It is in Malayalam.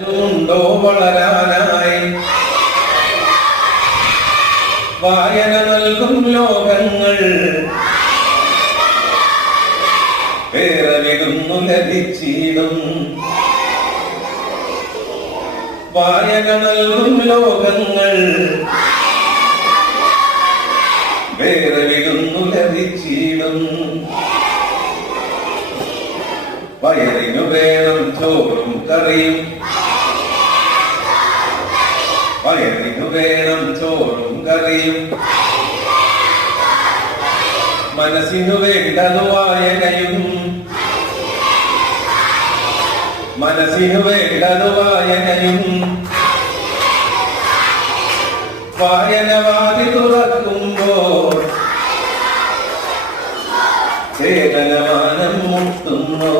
ഉണ്ടോ വളരാനായി? വായന നൽകും ലോകങ്ങൾ. വേറെ വിടുന്നു ലഭിച്ചിടും. വായന നൽകും ലോകങ്ങൾ. വേറെ വിടുന്നു ലഭിച്ചിടും. വയറിനു വേണം ചോറും കറിയും. പയറിനു വേണം ചോറും കറിയും. മനസ്സിനു വേണ്ടതു വായനയും. മനസ്സിനു വേണ്ടതു വായനയും. വായനവാതി തുറക്കുമ്പോൾ ചേതനമാനം മുട്ടുന്നു.